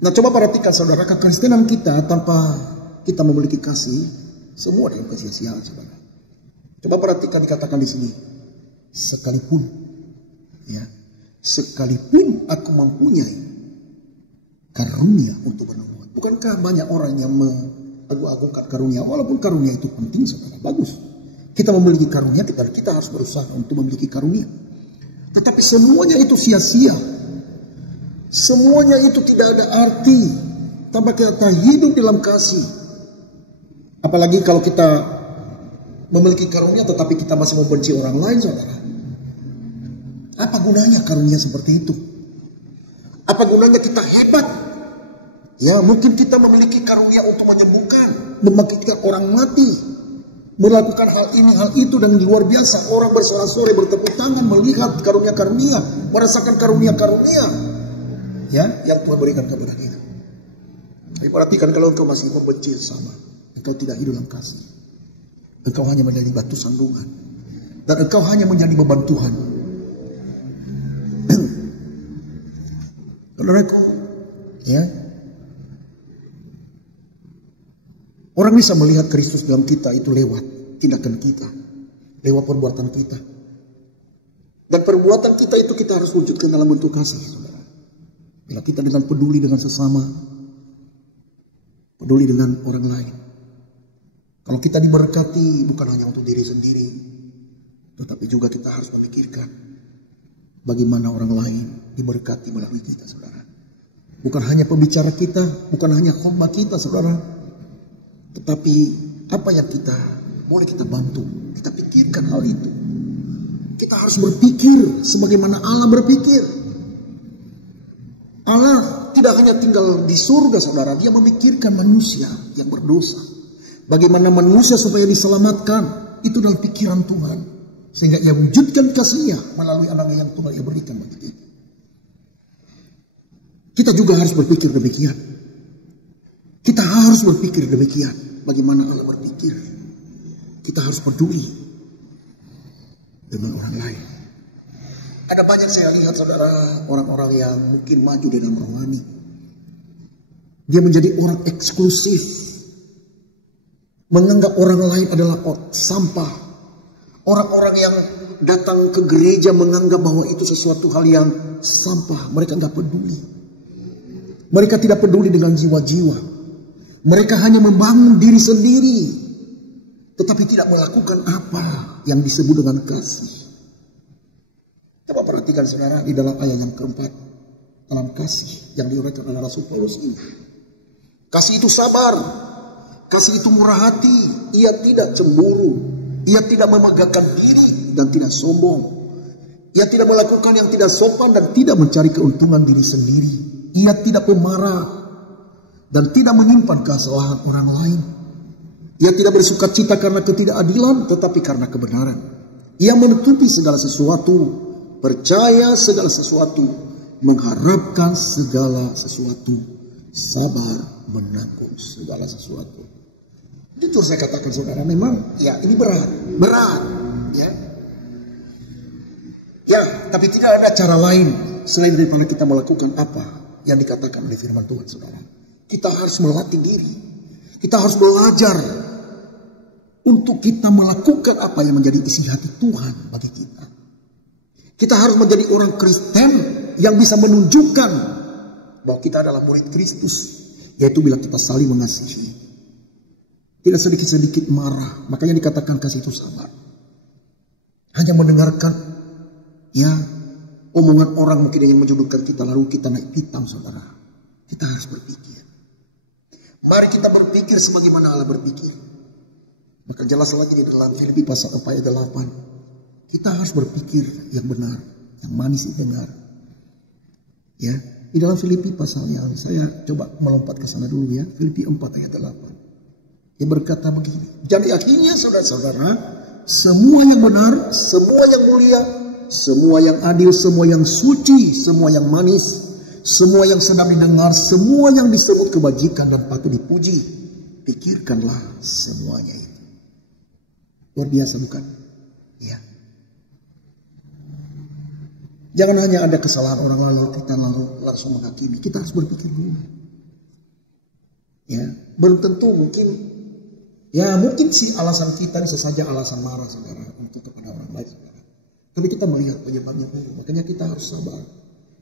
Nah, coba perhatikan saudara, kekristenan kita tanpa kita memiliki kasih, semua adalah kesia-siaan saudara. Coba perhatikan dikatakan di sini, sekalipun, ya, sekalipun aku mempunyai karunia untuk bernubuat. Bukankah banyak orang yang mengagung-agungkan karunia, walaupun karunia itu penting saudara, bagus. Kita memiliki karunia, kita harus berusaha untuk memiliki karunia. Tetapi semuanya itu sia-sia. Semuanya itu tidak ada arti tanpa kita hidup dalam kasih. Apalagi kalau kita memiliki karunia tetapi kita masih membenci orang lain saudara. Apa gunanya karunia seperti itu? Apa gunanya kita hebat? Ya, mungkin kita memiliki karunia untuk menyembuhkan, membangkitkan orang mati, melakukan hal ini, hal itu dan luar biasa. Orang bersorak-sorai, bertepuk tangan, melihat karunia-karunia, merasakan karunia-karunia, ya, yang Tuhan berikan kepada kita. Tapi perhatikan, kalau engkau masih membenci sesama, engkau tidak hidup dalam kasih. Engkau hanya menjadi batu sandungan, dan engkau hanya menjadi beban Tuhan. Saudaraku, ya, orang bisa melihat Kristus dalam kita itu lewat tindakan kita, lewat perbuatan kita. Dan perbuatan kita itu kita harus wujudkan dalam bentuk kasih, saudara. Bila kita dengan peduli dengan sesama, peduli dengan orang lain. Kalau kita diberkati bukan hanya untuk diri sendiri, tetapi juga kita harus memikirkan bagaimana orang lain diberkati melalui kita, saudara. Bukan hanya pembicara kita, bukan hanya khotbah kita, saudara. Tetapi apa yang kita boleh kita bantu, kita pikirkan hal itu. Kita harus berpikir sebagaimana Allah berpikir. Allah tidak hanya tinggal di surga saudara, dia memikirkan manusia yang berdosa. Bagaimana manusia supaya diselamatkan, itu dalam pikiran Tuhan. Sehingga ia wujudkan kasihnya melalui anak yang Tuhan ia berikan bagi kita. Kita juga harus berpikir demikian. Kita harus berpikir demikian. Bagaimana Allah berpikir. Kita harus peduli dengan orang lain. Ada banyak saya lihat saudara, orang-orang yang mungkin maju dalam rohani. Dia menjadi orang eksklusif. Menganggap orang lain adalah sampah. Orang-orang yang datang ke gereja menganggap bahwa itu sesuatu hal yang sampah. Mereka nggak peduli. Mereka tidak peduli dengan jiwa-jiwa. Mereka hanya membangun diri sendiri. Tetapi tidak melakukan apa yang disebut dengan kasih. Coba perhatikan saudara di dalam ayat yang keempat. Dalam kasih yang diuraikan oleh Rasul Paulus ini. Kasih itu sabar. Kasih itu murah hati. Ia tidak cemburu. Ia tidak memegahkan diri dan tidak sombong. Ia tidak melakukan yang tidak sopan dan tidak mencari keuntungan diri sendiri. Ia tidak pemarah dan tidak menyimpan kesalahan orang lain. Ia tidak bersuka cita karena ketidakadilan, tetapi karena kebenaran. Ia menutupi segala sesuatu, percaya segala sesuatu, mengharapkan segala sesuatu, sabar menanggung segala sesuatu. Jujur saya katakan saudara, memang ya ini berat, ya. Ya, tapi tidak ada cara lain selain daripada kita melakukan apa yang dikatakan oleh firman Tuhan, saudara. Kita harus melatih diri. Kita harus belajar untuk kita melakukan apa yang menjadi isi hati Tuhan bagi kita. Kita harus menjadi orang Kristen yang bisa menunjukkan bahwa kita adalah murid Kristus, yaitu bila kita saling mengasihi. Tidak sedikit-sedikit marah. Makanya dikatakan kasih itu sabar. Hanya mendengarkan ya omongan orang mungkin yang menjodohkan kita, lalu kita naik pitam, saudara. Kita harus berpikir. Mari kita berpikir sebagaimana Allah berpikir. Maka jelas lagi di dalam Filipi pasal 4 ayat 8. Kita harus berpikir yang benar, yang manis didengar. Ya, di dalam Filipi pasal yang saya coba melompat ke sana dulu ya. Filipi 4 ayat 8. Dia berkata begini. Jadi akhirnya saudara-saudara, semua yang benar, semua yang mulia, semua yang adil, semua yang suci, semua yang manis, semua yang sedang didengar, semua yang disebut kebajikan dan patut dipuji, pikirkanlah semuanya itu. Luar biasa bukan? Ya. Jangan hanya ada kesalahan orang lalu kita langsung menghakimi. Kita harus berpikir dulu. Ya, belum tentu mungkin. Ya mungkin sih alasan kita bisa saja alasan marah saudara untuk kepada orang lain saudara. Tapi kita melihat penyebabnya dulu. Makanya kita harus sabar.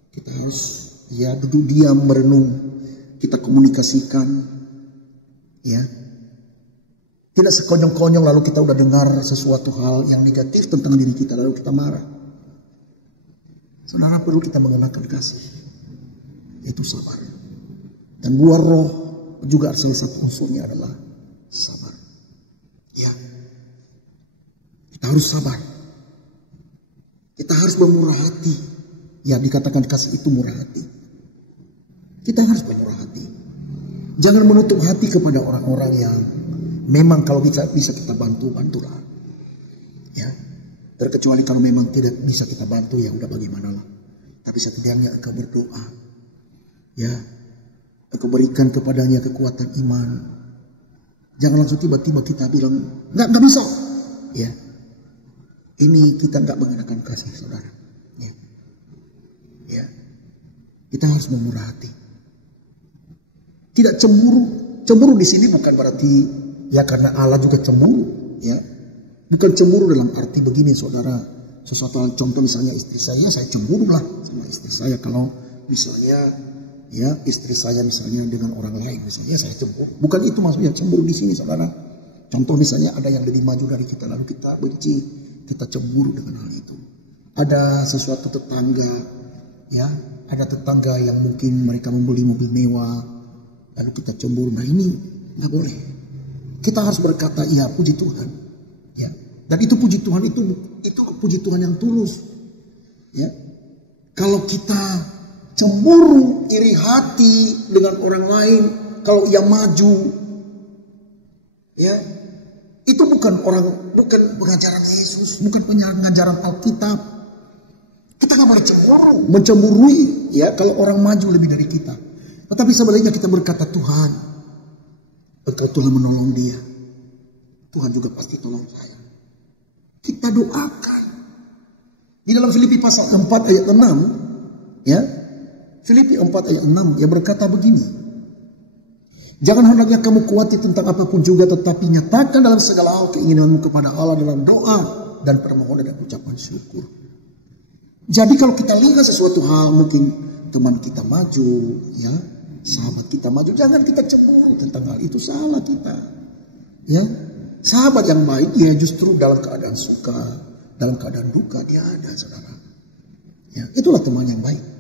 Kita harus ya duduk diam merenung. Kita komunikasikan. Ya. Tidak sekonyong-konyong lalu kita udah dengar sesuatu hal yang negatif tentang diri kita lalu kita marah. Saudara perlu kita mengenakan kasih. Itu sabar. Dan buah roh juga salah satu unsurnya adalah sabar. Ya, kita harus sabar. Kita harus bermurah hati. Ya, dikatakan kasih itu murah hati. Kita harus bermurah hati. Jangan menutup hati kepada orang-orang yang memang kalau bisa kita bantu, bantulah. Ya, terkecuali kalau memang tidak bisa kita bantu, ya udah bagaimana lah. Tapi setidaknya engkau berdoa. Ya, engkau berikan kepadanya kekuatan iman. Jangan langsung tiba-tiba kita bilang, nggak bisa. Ya, ini kita nggak mengenakan kasih saudara. Ya, ya, kita harus memurah hati. Tidak cemburu. Cemburu di sini bukan berarti ya karena Allah juga cemburu. Ya, bukan cemburu dalam arti begini saudara. Sesuatu contoh misalnya istri saya cemburu lah sama istri saya kalau misalnya. Ya, istri saya misalnya dengan orang lain, misalnya saya cemburu. Bukan itu maksudnya cemburu di sini, saudara. Contoh misalnya ada yang lebih maju dari kita, lalu kita benci, kita cemburu dengan hal itu. Ada sesuatu tetangga, ya, ada tetangga yang mungkin mereka membeli mobil mewah, lalu kita cemburu. Nah ini nggak boleh. Kita harus berkata, iya puji Tuhan. Ya, dan itu puji Tuhan itu puji Tuhan yang tulus. Ya, kalau kita cemburu, iri hati dengan orang lain, kalau ia maju, ya, itu bukan pengajaran Yesus, bukan pengajaran Alkitab. Kita nggak boleh cemburu, mencemburui, ya, kalau orang maju lebih dari kita. Tetapi sebaliknya kita berkata, Tuhan, Engkau telah menolong dia, Tuhan juga pasti tolong saya. Kita doakan. Di dalam Filipi pasal 4 ayat 6, ya. Filipi 4 ayat 6, ia berkata begini. Jangan hendaknya kamu khawatir tentang apapun juga, tetapi nyatakan dalam segala hal keinginanmu kepada Allah dalam doa dan permohonan dan ucapan syukur. Jadi kalau kita lihat sesuatu hal, mungkin teman kita maju, ya, sahabat kita maju, jangan kita cemburu tentang hal itu, salah kita. Ya, sahabat yang baik, ya justru dalam keadaan suka, dalam keadaan duka dia ada, saudara. Ya, itulah teman yang baik.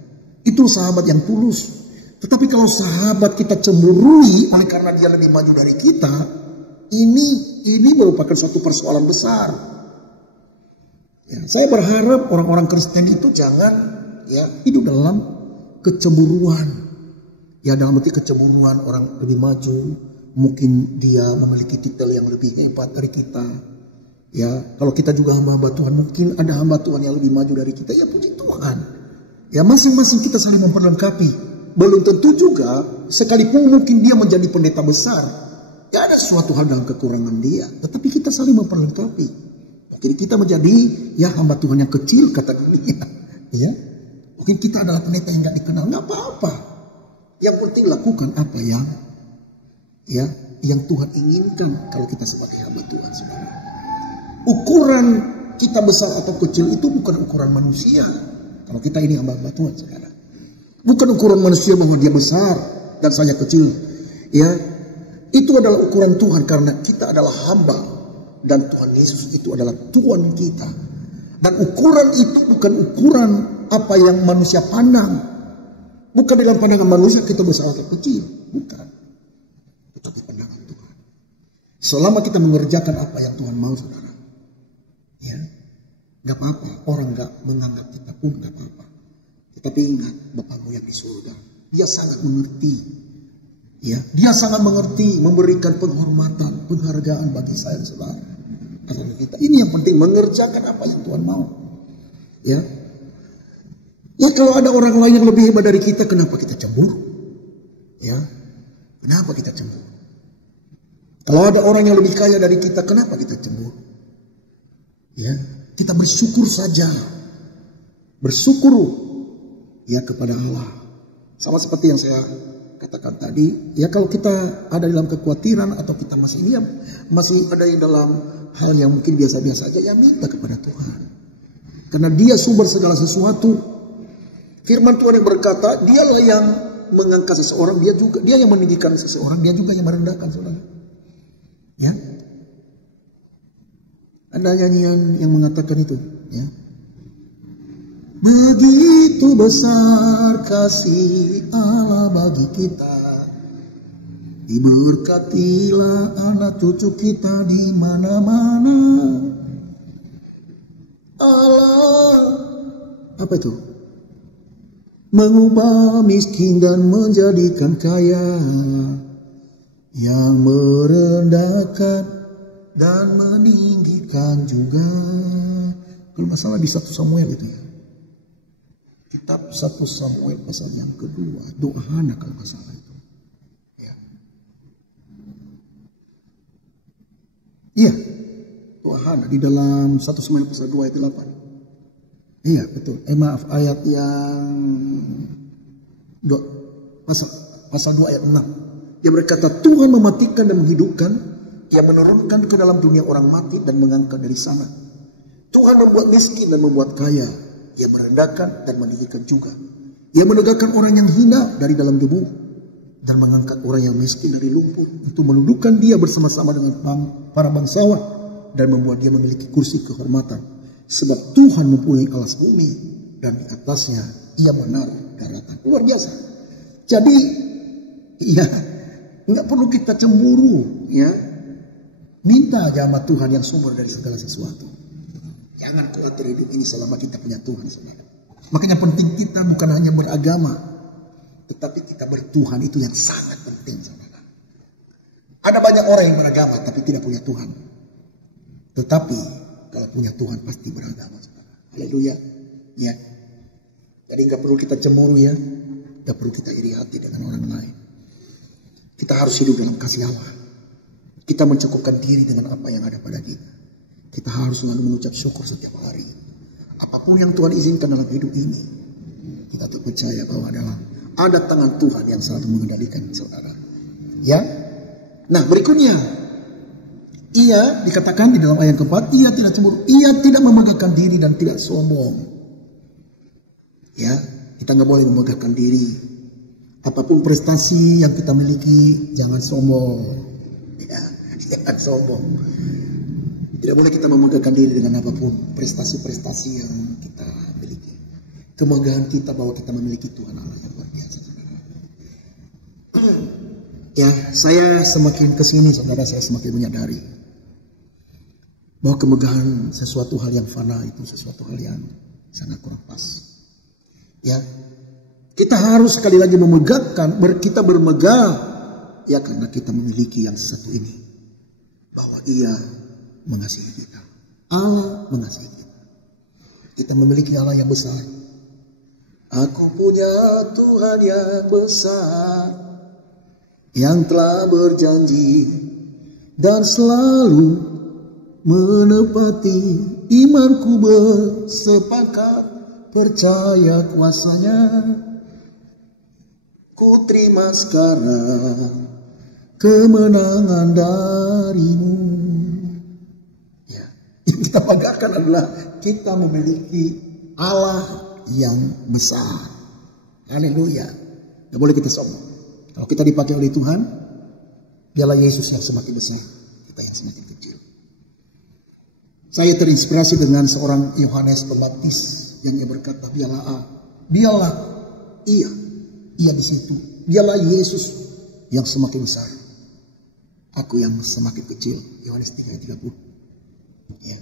Itu sahabat yang tulus. Tetapi kalau sahabat kita cemburui oleh karena dia lebih maju dari kita, ini merupakan suatu persoalan besar. Ya, saya berharap orang-orang Kristen itu jangan ya hidup dalam kecemburuan. Ya, dalam arti kecemburuan orang lebih maju, mungkin dia memiliki titel yang lebih hebat dari kita. Ya, kalau kita juga hamba Tuhan, mungkin ada hamba Tuhan yang lebih maju dari kita. Ya puji Tuhan. Ya masing-masing kita saling memperlengkapi. Belum tentu juga sekalipun mungkin dia menjadi pendeta besar, ya ada sesuatu hal dalam kekurangan dia. Tetapi kita saling memperlengkapi. Mungkin kita menjadi ya hamba Tuhan yang kecil kata dunia. Ya, mungkin kita adalah pendeta yang gak dikenal, nggak apa-apa. Yang penting lakukan apa yang Tuhan inginkan kalau kita sebagai hamba Tuhan, saudara. Ukuran kita besar atau kecil itu bukan ukuran manusia. Kalau kita ini hamba Tuhan, saudara. Bukan ukuran manusia bahwa dia besar dan saya kecil. Ya, itu adalah ukuran Tuhan karena kita adalah hamba dan Tuhan Yesus itu adalah Tuhan kita. Dan ukuran itu bukan ukuran apa yang manusia pandang. Bukan dalam pandangan manusia kita besar atau kecil, bukan. Itu di pandangan Tuhan. Selama kita mengerjakan apa yang Tuhan mau, saudara, ya. Gak apa-apa, orang gak menganggap kita pun gak apa-apa. Tetapi ingat, Bapakmu yang di surga, dia sangat mengerti. Ya, dia sangat mengerti, memberikan penghormatan, penghargaan bagi saya, saudara. Kita ini yang penting, mengerjakan apa yang Tuhan mau. Ya, ya kalau ada orang lain yang lebih hebat dari kita, kenapa kita cemburu? Ya, kenapa kita cemburu? Kalau ada orang yang lebih kaya dari kita, kenapa kita cemburu? Ya. Kita bersyukur saja. Bersyukur ya kepada Allah. Sama seperti yang saya katakan tadi, ya kalau kita ada dalam kekhawatiran atau kita masih ada yang dalam hal yang mungkin biasa-biasa aja, ya minta kepada Tuhan. Karena Dia sumber segala sesuatu. Firman Tuhan yang berkata, Dialah yang mengangkat seseorang, Dia yang meninggikan seseorang, Dia juga yang merendahkan saudara. Ya. Ada nyanyian yang mengatakan itu, ya. Begitu besar kasih Allah bagi kita, diberkatilah anak cucu kita di mana-mana. Allah, apa itu? Mengubah miskin dan menjadikan kaya, yang merendahkan dan meninggikan juga. Kalau nggak salah di 1 Samuel itu ya. Kitab 1 Samuel pasal yang kedua, doa Hana kalau nggak salah itu. Ya. Iya, doa Hana di dalam 1 Samuel pasal 2 ayat 8. Iya betul. Maaf, ayat yang pasal 2 ayat 6. Dia berkata, Tuhan mematikan dan menghidupkan, Ia menurunkan ke dalam dunia orang mati dan mengangkat dari sana. Tuhan membuat miskin dan membuat kaya. Ia merendahkan dan meninggikan juga. Ia menegakkan orang yang hina dari dalam debu dan mengangkat orang yang miskin dari lumpur, untuk menundukkan dia bersama-sama dengan para bangsawan dan membuat dia memiliki kursi kehormatan. Sebab Tuhan mempunyai alas bumi dan di atasnya Ia menaruh daratan. Luar biasa. Jadi, ya, nggak perlu kita cemburu, ya. Minta aja sama Tuhan yang sumber dari segala sesuatu. Jangan khawatir hidup ini selama kita punya Tuhan, saudara. Makanya penting kita bukan hanya beragama, tetapi kita bertuhan, itu yang sangat penting, saudara. Ada banyak orang yang beragama tapi tidak punya Tuhan. Tetapi kalau punya Tuhan pasti beragama, saudara. Haleluya. Ya. Jadi nggak perlu kita cemburu, ya. Nggak perlu kita iri hati dengan orang lain. Kita harus hidup dalam kasih Allah. Kita mencukupkan diri dengan apa yang ada pada kita. Kita harus selalu mengucap syukur setiap hari. Apapun yang Tuhan izinkan dalam hidup ini, kita tuh percaya bahwa ada tangan Tuhan yang selalu mengendalikan, saudara. Ya. Nah, berikutnya, Ia dikatakan di dalam ayat keempat, Ia tidak cemburu, Ia tidak memegahkan diri dan tidak sombong. Ya, kita nggak boleh memegahkan diri. Apapun prestasi yang kita miliki, jangan sombong. Ya, jangan sombong. Tidak boleh kita memegahkan diri dengan apapun prestasi-prestasi yang kita miliki. Kemegahan kita bahwa kita memiliki Tuhan Allah yang luar biasa. Ya, saya semakin kesini, saudara, saya semakin menyadari bahwa kemegahan sesuatu hal yang fana itu sesuatu hal yang sangat kurang pas. Ya, kita harus sekali lagi memegahkan, kita bermegah, ya, karena kita memiliki yang satu ini, bahwa Ia mengasihi kita. Allah mengasihi kita. Kita memiliki Allah yang besar. Aku punya Tuhan yang besar, yang telah berjanji dan selalu menepati. Imanku bersepakat percaya kuasanya. Ku terima sekarang kemenangan darimu. Yang kita banggakan adalah kita memiliki Allah yang besar. Haleluya. Tidak boleh kita sombong. Kalau kita dipakai oleh Tuhan, Dialah Yesus yang semakin besar, kita yang semakin kecil. Saya terinspirasi dengan seorang Yohanes Pembaptis yang ia berkata, Dialah Ia di situ. Dialah Yesus yang semakin besar, aku yang semakin kecil. Yohanes 3:30. Ya.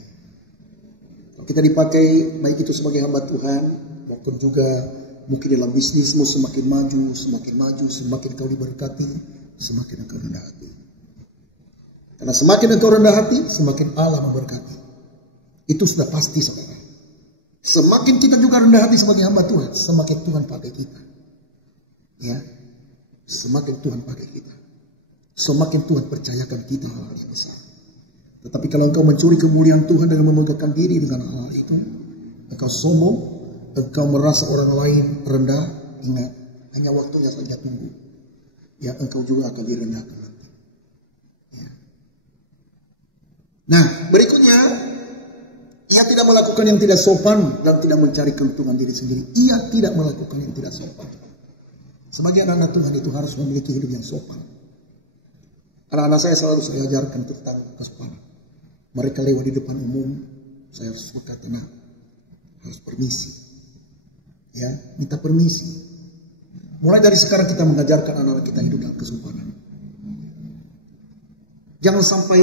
Kalau kita dipakai baik itu sebagai hamba Tuhan maupun juga mungkin dalam bisnismu, semakin maju, semakin kau diberkati, semakin engkau rendah hati. Karena semakin engkau rendah hati, semakin Allah memberkati. Itu sudah pasti, saudara. Semakin kita juga rendah hati sebagai hamba Tuhan, semakin Tuhan pakai kita. Ya, semakin Tuhan pakai kita, semakin Tuhan percayakan kita hal yang besar. Tetapi kalau engkau mencuri kemuliaan Tuhan dengan memegahkan diri dengan hal itu, engkau sombong, engkau merasa orang lain rendah, ingat, hanya waktunya saja tunggu. ya engkau juga akan direndahkan nanti. Ya. Nah, berikutnya, ia tidak melakukan yang tidak sopan dan tidak mencari keuntungan diri sendiri. Ia tidak melakukan yang tidak sopan. Sebagai anak-anak Tuhan itu harus memiliki hidup yang sopan. Anak-anak saya selalu saya ajarkan tentang kesopanan. Mereka lewat di depan umum, saya harus berkata, nah, harus permisi. Ya, minta permisi. Mulai dari sekarang kita mengajarkan anak-anak kita hidup dalam kesopanan. Jangan sampai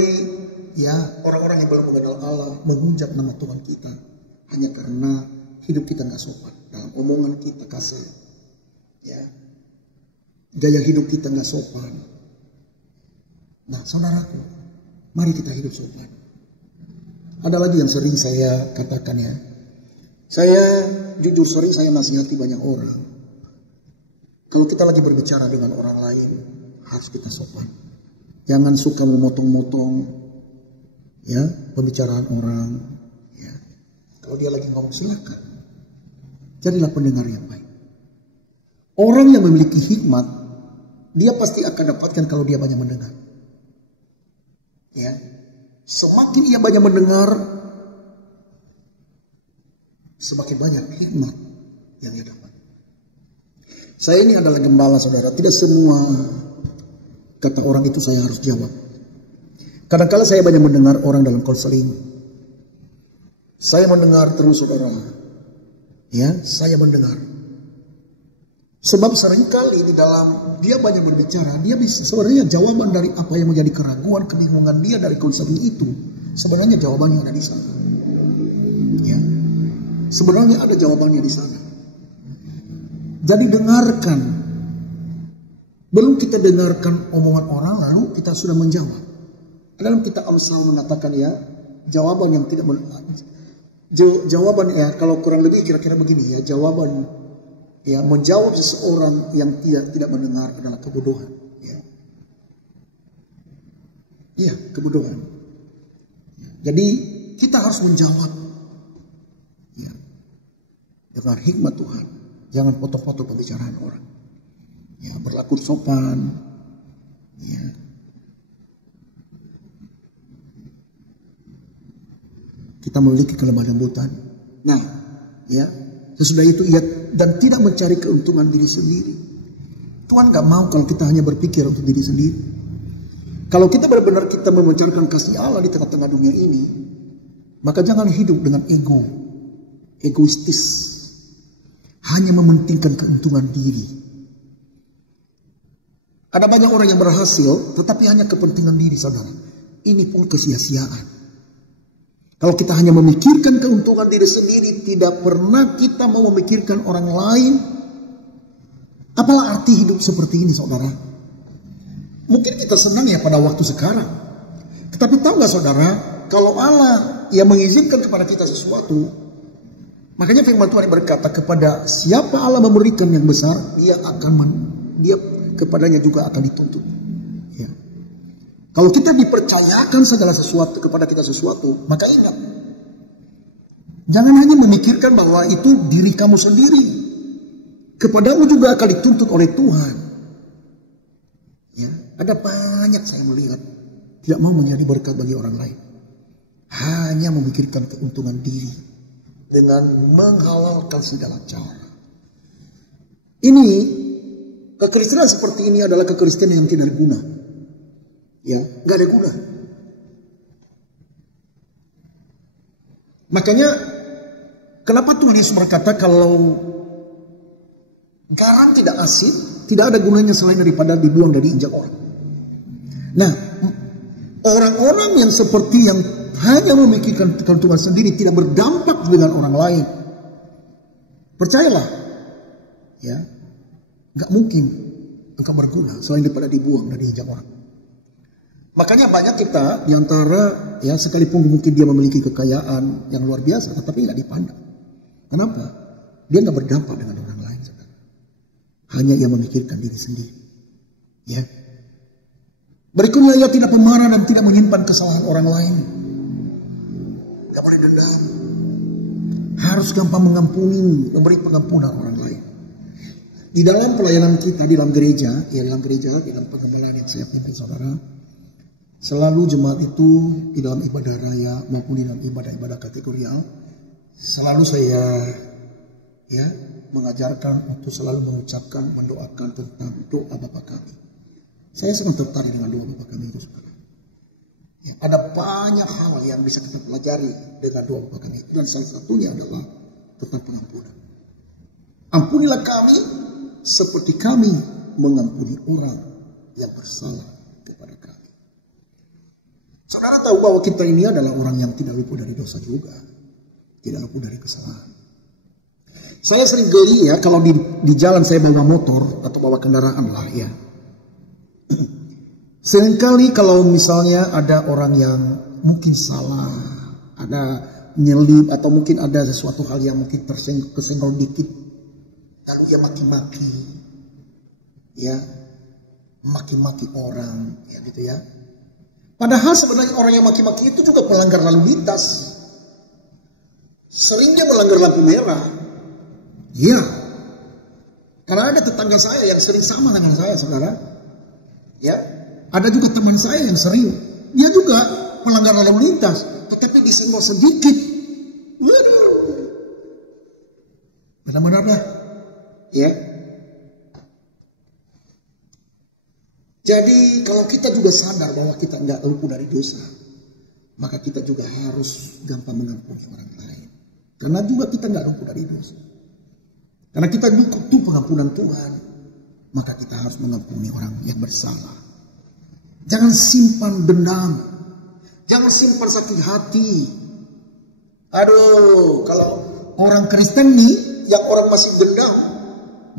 ya orang-orang yang belum mengenal Allah menghujat nama Tuhan kita hanya karena hidup kita nggak sopan. Dalam omongan kita kasar, ya, gaya hidup kita nggak sopan. Nah, saudaraku, mari kita hidup sopan. Ada lagi yang sering saya katakan ya. Saya jujur sering saya nasihati banyak orang. Kalau kita lagi berbicara dengan orang lain, harus kita sopan. Jangan suka memotong-motong ya pembicaraan orang. Ya. Kalau dia lagi ngomong silakan. Jadilah pendengar yang baik. Orang yang memiliki hikmat, dia pasti akan dapatkan kalau dia banyak mendengar. Ya, semakin ia banyak mendengar, semakin banyak hikmat yang ia dapat. Saya ini adalah gembala, saudara. Tidak semua kata orang itu saya harus jawab. Kadang-kadang saya banyak mendengar orang dalam konseling. Saya mendengar terus, saudara. Ya, saya mendengar. Sebab seringkali di dalam dia banyak berbicara, dia bisa sebenarnya jawaban dari apa yang menjadi keraguan, kebingungan dia dari konseling itu, sebenarnya jawabannya ada di sana. Ya, sebenarnya ada jawabannya di sana. Jadi dengarkan. Belum kita dengarkan omongan orang, lalu kita sudah menjawab. Dalam kitab Amsal mengatakan ya, jawaban yang tidak jawaban ya, kalau kurang lebih kira-kira begini ya, jawaban ya menjawab seseorang yang tidak mendengar adalah kebodohan. Ya, iya, kebodohan. Jadi kita harus menjawab ya, dengan hikmat Tuhan. Jangan potong-potong pembicaraan orang. Ya, berlaku sopan. Ya. Kita memiliki kelemah lembutan. Nah, ya, sesudah itu ia dan tidak mencari keuntungan diri sendiri. Tuhan gak mau kalau kita hanya berpikir untuk diri sendiri. Kalau kita benar-benar kita memancarkan kasih Allah di tengah-tengah dunia ini, maka jangan hidup dengan ego, egoistis, hanya mementingkan keuntungan diri. Ada banyak orang yang berhasil, tetapi hanya kepentingan diri, saudara. Ini pun kesia-siaan. Kalau kita hanya memikirkan keuntungan diri sendiri, tidak pernah kita mau memikirkan orang lain, apalah arti hidup seperti ini, saudara? Mungkin kita senang ya pada waktu sekarang. Tetapi tahu gak, saudara, kalau Allah yang mengizinkan kepada kita sesuatu, makanya firman Tuhan berkata, kepada siapa Allah memberikan yang besar, dia kepadanya juga akan dituntut. Ya. Kalau kita dipercayakan segala sesuatu kepada kita sesuatu, maka ingat, jangan hanya memikirkan bahwa itu diri kamu sendiri. Kepadamu juga akan dituntut oleh Tuhan. Ya, ada banyak saya melihat tidak mau menjadi berkat bagi orang lain, hanya memikirkan keuntungan diri dengan menghalalkan segala cara. Ini kekristenan seperti ini adalah kekristenan yang tidak guna. Ya, nggak ada guna. Makanya kenapa Tuhan Yesus berkata kalau garam tidak asin, tidak ada gunanya selain daripada dibuang dari injak orang. Nah, orang-orang yang seperti yang hanya memikirkan keuntungan sendiri, tidak berdampak dengan orang lain, percayalah, ya, nggak mungkin engkau berguna selain daripada dibuang dari injak orang. Makanya banyak kita diantara ya sekalipun mungkin dia memiliki kekayaan yang luar biasa, tetapi nggak dipandang. Kenapa? Dia nggak berdampak dengan orang lain, saudara. Hanya ia memikirkan diri sendiri. Ya. Berikutnya ia tidak pemarah dan tidak menyimpan kesalahan orang lain. Nggak boleh dendam. Harus gampang mengampuni, memberi pengampunan orang lain. Di dalam pelayanan kita, di dalam gereja, di dalam pengembalaan yang saya pimpin saudara, selalu jemaat itu di dalam ibadah raya maupun di dalam ibadah-ibadah kategorial, selalu saya mengajarkan untuk selalu mengucapkan, mendoakan tentang doa Bapa kami. Saya sangat tertarik dengan doa Bapa kami itu, saudara. Ya, ada banyak hal yang bisa kita pelajari dengan doa Bapa kami, dan salah satunya adalah tentang pengampunan. Ampunilah kami seperti kami mengampuni orang yang bersalah kepada kami. Saudara tahu bahwa kita ini adalah orang yang tidak luput dari dosa juga, tidak luput dari kesalahan. Saya sering geli ya kalau di jalan saya bawa motor atau bawa kendaraan lah ya. Seringkali kalau misalnya ada orang yang mungkin salah, ada nyelip atau mungkin ada sesuatu hal yang mungkin kesenggol dikit, lalu dia maki-maki, ya, maki-maki orang, ya gitu ya. Padahal sebenarnya orang yang maki-maki itu juga melanggar lalu lintas, seringnya melanggar lampu merah, ya. Karena ada tetangga saya yang sering sama dengan saya, saudara, ya. Ada juga teman saya yang sering, dia juga melanggar lalu lintas, tetapi disenggol sedikit, waduh, benar-benar dah, ya. Jadi kalau kita juga sadar bahwa kita nggak luput dari dosa, maka kita juga harus gampang mengampuni orang lain. Karena juga kita nggak luput dari dosa. Karena kita butuh pengampunan Tuhan, maka kita harus mengampuni orang yang bersalah. Jangan simpan dendam. Jangan simpan sakit hati. Aduh, kalau orang Kristen nih, yang orang masih dendam,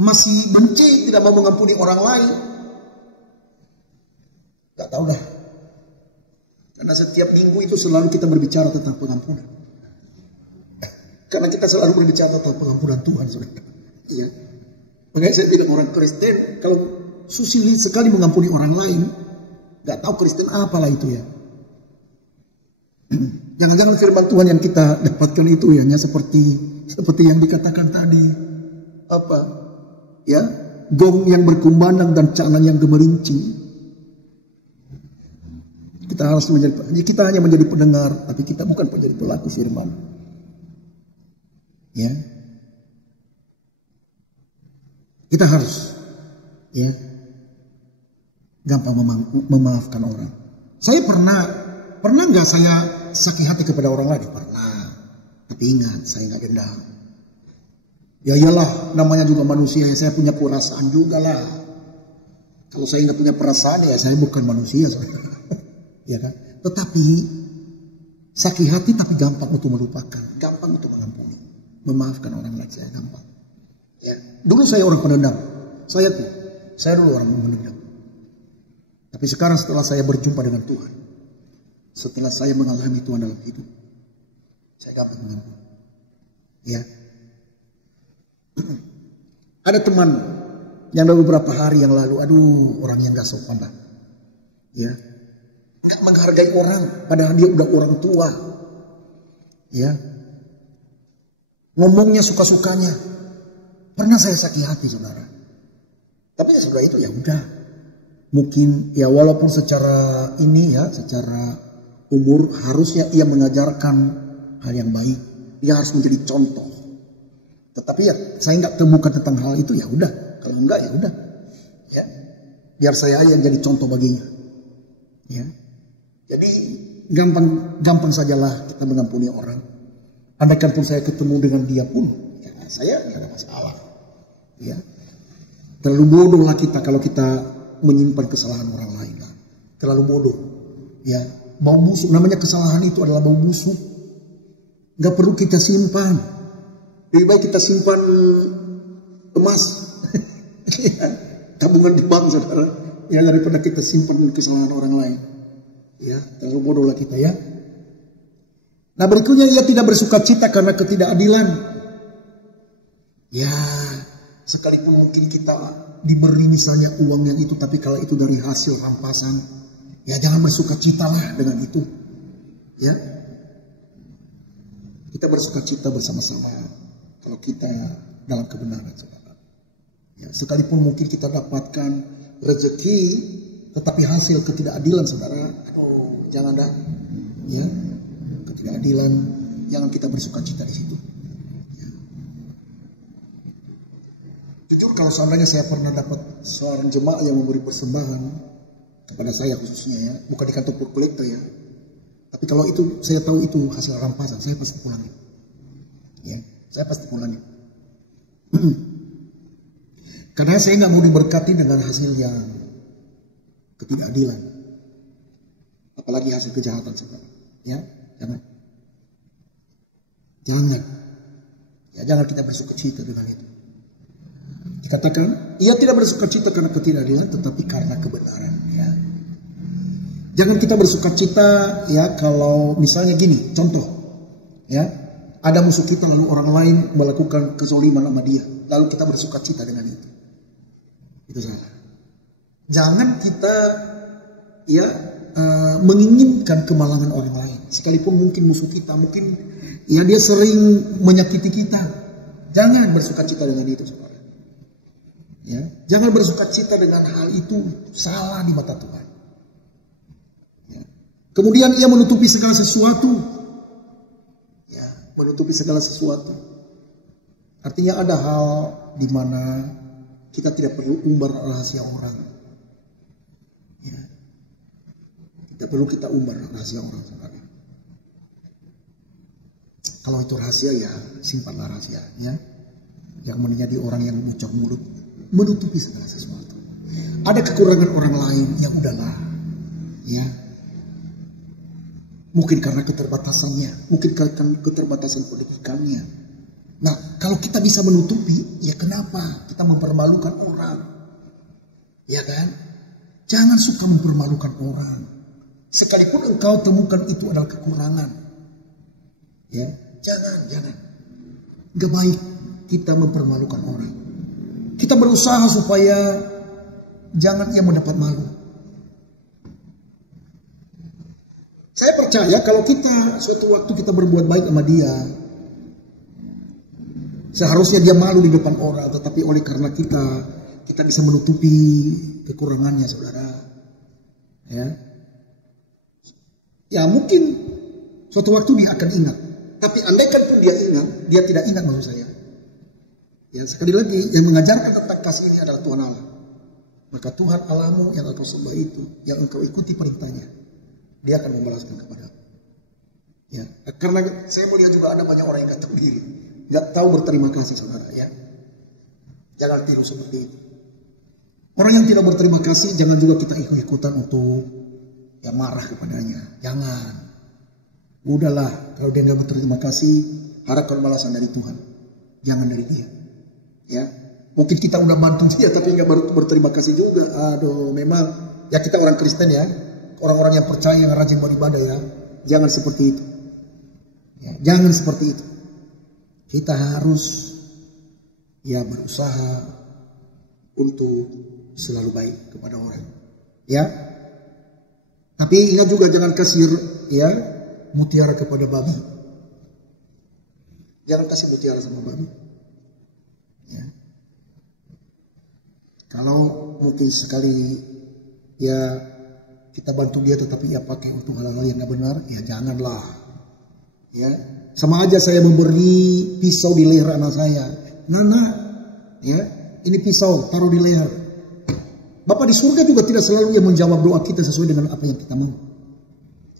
masih benci, tidak mau mengampuni orang lain, gak tahu dah. Karena setiap minggu itu selalu kita berbicara tentang pengampunan. Karena kita selalu berbicara tentang pengampunan Tuhan, saudara. Iya. Makanya saya bilang orang Kristen, kalau susah sekali mengampuni orang lain, gak tahu Kristen apalah itu ya. Jangan-jangan firman Tuhan yang kita dapatkan itu ya hanya seperti yang dikatakan tadi. Apa? Ya, gong yang berkumandang dan canang yang gemerincing. Kita hanya menjadi pendengar, tapi kita bukan menjadi pelaku firman. Ya. Kita harus ya gampang memaafkan orang. Saya pernah nggak saya sakit hati kepada orang lain? Pernah. Tapi ingat, saya nggak dendam. Ya iyalah, namanya juga manusia. Saya punya perasaan juga lah. Kalau saya nggak punya perasaan, ya saya bukan manusia. Ya kan? Tetapi sakit hati tapi gampang untuk melupakan, gampang untuk mengampuni, memaafkan orang lain. Saya gampang. Ya. Dulu saya orang pendendam. Saya dulu orang pendendam. Tapi sekarang setelah saya berjumpa dengan Tuhan, setelah saya mengalami Tuhan dalam hidup, saya gampang mengampuni. Ya. Ada teman yang beberapa hari yang lalu, aduh, orang yang gak sopan lah. Ya. Gak menghargai orang, padahal dia udah orang tua. Ya. Ngomongnya suka-sukanya. Pernah saya sakit hati, saudara. Tapi setelah itu ya udah. Mungkin ya walaupun secara umur harusnya ia mengajarkan hal yang baik, dia harus menjadi contoh. Tetapi ya saya nggak temukan tentang hal itu, ya udah. Kalau enggak ya udah, ya biar saya yang jadi contoh baginya. Ya, jadi gampang sajalah kita mengampuni orang. Andaikan pun saya ketemu dengan dia pun, ya saya nggak ada masalah. Ya, terlalu bodoh lah kita kalau kita menyimpan kesalahan orang lain lah. Terlalu bodoh. Ya, bau busuk, namanya kesalahan itu adalah bau busuk. Gak perlu kita simpan. Lebih baik kita simpan emas. Tabungan di bank, saudara. Ya, daripada kita simpan kesalahan orang lain. Ya, terlalu bodoh lah kita ya. Nah, berikutnya ia tidak bersuka cita karena ketidakadilan. Ya, sekalipun mungkin kita diberi misalnya uang yang itu, tapi kalau itu dari hasil rampasan, ya jangan bersuka cita lah dengan itu. Ya, kita bersuka cita bersama-sama kalau kita dalam kebenaran, saudara. Ya, sekalipun mungkin kita dapatkan rezeki, tetapi hasil ketidakadilan, saudara, jangan dah. Ya, ketidakadilan, jangan kita bersuka cita di situ. Ya. Jujur kalau seandainya saya pernah dapat seorang jemaah yang memberi persembahan kepada saya khususnya ya, bukan di kantor kolektor ya. Tapi kalau itu saya tahu itu hasil rampasan, saya pasti pulangi. Ya, saya pasti pulangi. Karena saya nggak mau diberkati dengan hasil yang ketidakadilan, apalagi hasil kejahatan, saudara. Ya, jangan. Ya, jangan kita bersukacita dengan itu. Dikatakan, ia tidak bersukacita karena ketidakadilan, tetapi karena kebenaran. Ya. Jangan kita bersukacita ya kalau misalnya gini, contoh, ya, ada musuh kita lalu orang lain melakukan kezaliman sama dia, lalu kita bersukacita dengan itu. Itu salah. Jangan kita ya menginginkan kemalangan orang lain, sekalipun mungkin musuh kita, mungkin ya dia sering menyakiti kita. Jangan bersukacita dengan itu, saudara. Ya, jangan bersukacita dengan hal itu, salah di mata Tuhan. Kemudian ia menutupi segala sesuatu. Ya, menutupi segala sesuatu. Artinya ada hal di mana kita tidak perlu umbar rahasia orang. Ya. Tidak perlu kita umbar rahasia orang, saudara. Kalau itu rahasia ya simpanlah rahasianya. Yang menjadi orang yang ucap mulut, menutupi segala sesuatu. Ada kekurangan orang lain yang udahlah. Ya. Mungkin karena keterbatasannya, mungkin karena keterbatasan pendidikannya. Nah, kalau kita bisa menutupi, ya kenapa kita mempermalukan orang? Ya kan? Jangan suka mempermalukan orang. Sekalipun engkau temukan itu adalah kekurangan. Ya, jangan. Gak baik kita mempermalukan orang. Kita berusaha supaya jangan ia mendapat malu. Saya percaya kalau kita suatu waktu kita berbuat baik sama dia, seharusnya dia malu di depan orang, tetapi oleh karena kita bisa menutupi kekurangannya, saudara. Ya mungkin suatu waktu dia akan ingat. Tapi andaikan pun dia ingat, dia tidak ingat maksud saya. Ya sekali lagi yang mengajarkan tentang kasih ini adalah Tuhan Allah. Maka Tuhan Allahmu yang engkau sembah itu, yang engkau ikuti perintahnya, dia akan membalaskan kepada. Ya, karena saya melihat juga ada banyak orang yang gak tahu diri, gak tahu berterima kasih, saudara. Ya, jangan tiru seperti itu. Orang yang tidak berterima kasih, jangan juga kita ikut-ikutan untuk ya marah kepadanya. Jangan. Udahlah, kalau dia gak berterima kasih, harapkan balasan dari Tuhan, jangan dari dia. Ya, mungkin kita udah bantu dia, tapi gak berterima kasih juga. Aduh, memang ya kita orang Kristen ya. Orang-orang yang percaya, yang rajin beribadah ya, jangan seperti itu. Ya, jangan seperti itu. Kita harus ya berusaha untuk selalu baik kepada orang. Ya. Tapi ingat juga jangan kasih ya mutiara kepada babi. Jangan kasih mutiara sama babi. Ya. Kalau mungkin sekali ya kita bantu dia tetapi ia pakai untuk hal-hal yang gak benar, ya janganlah. Ya, sama aja saya memberi pisau di leher anak saya. Nana, ya, ini pisau taruh di leher. Bapak di surga juga tidak selalu yang menjawab doa kita sesuai dengan apa yang kita mau.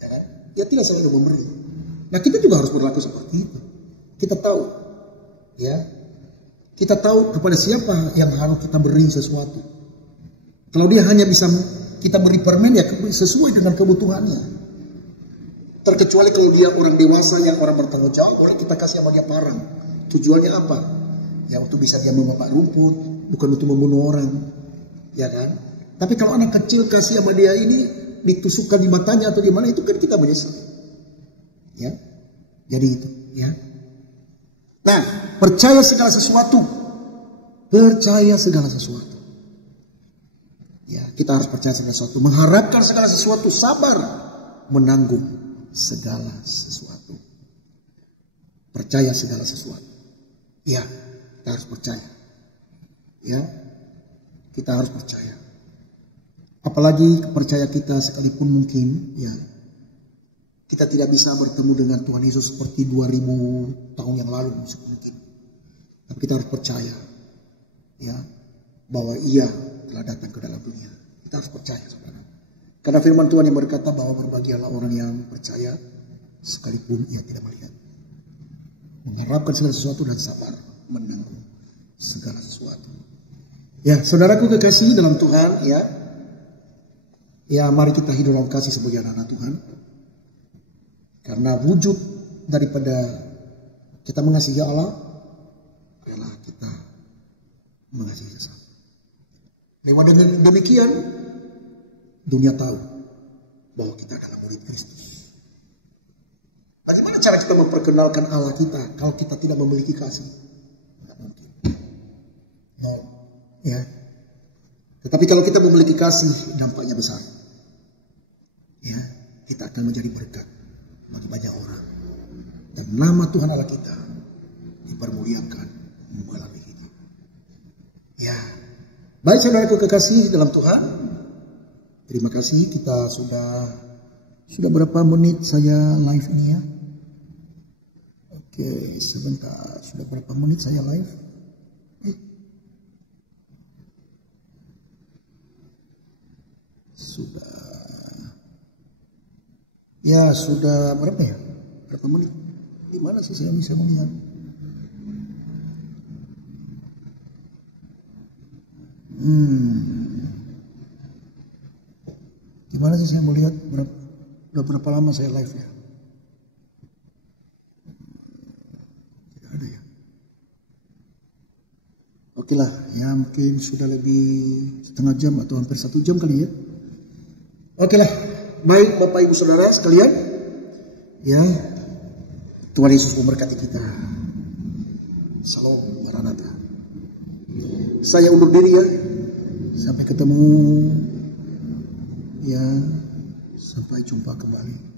Ya kan? Ya tidak selalu memberi. Nah kita juga harus berlaku seperti itu. Kita tahu, ya, kita tahu kepada siapa yang harus kita beri sesuatu. Kalau dia hanya bisa kita beri permen ya sesuai dengan kebutuhannya. Terkecuali kalau dia orang dewasa yang orang bertanggung jawab, boleh kita kasih sama dia barang. Tujuannya apa? Ya untuk bisa dia membapak rumput, bukan untuk membunuh orang. Ya kan? Tapi kalau anak kecil kasih sama dia ini ditusukkan di matanya atau di mana, itu kan kita menyesal. Ya. Jadi itu, ya. Nah, percaya segala sesuatu. Percaya segala sesuatu. Ya, kita harus percaya segala sesuatu, mengharapkan segala sesuatu, sabar, menanggung segala sesuatu. Percaya segala sesuatu. Ya, kita harus percaya. Ya, Kita harus percaya. Apalagi percaya kita sekalipun mungkin ya kita tidak bisa bertemu dengan Tuhan Yesus seperti 2000 tahun yang lalu mungkin. Tapi kita harus percaya ya bahwa Ia telah datang ke dalam dunia. Kita harus percaya, saudara. Karena firman Tuhan yang berkata bahwa berbahagialah orang yang percaya sekalipun ia tidak melihat. Mengharapkan segala sesuatu dan sabar menanggung segala sesuatu. Ya, saudaraku kekasih dalam Tuhan ya. Ya, mari kita hidup dalam kasih sebagai anak-anak Tuhan. Karena wujud daripada kita mengasihi Allah adalah kita mengasihi sesama. Lewat demikian dunia tahu bahwa kita adalah murid Kristus. Bagaimana cara kita memperkenalkan Allah kita kalau kita tidak memiliki kasih? Tidak mungkin. Ya. Tetapi kalau kita memiliki kasih, dampaknya besar. Ya, kita akan menjadi berkat bagi banyak orang. Dan nama Tuhan Allah kita dipermuliakan melalui kita. Ya. Baik saudaraku kekasih dalam Tuhan. Terima kasih, kita sudah berapa menit saya live ini ya? Oke, sebentar. Sudah berapa menit saya live? Sudah berapa ya? Berapa menit? Di mana sih saya bisa melihat? Gimana sih saya melihat udah berapa lama saya live ya? Tidak ada ya. Oke lah, ya mungkin sudah lebih setengah jam atau hampir 1 jam kali ya. Oke lah, baik Bapak Ibu Saudara sekalian. Ya, Tuhan Yesus memberkati kita. Salam Maranatha. Saya undur diri ya. Sampai ketemu. Ya, sampai jumpa kembali.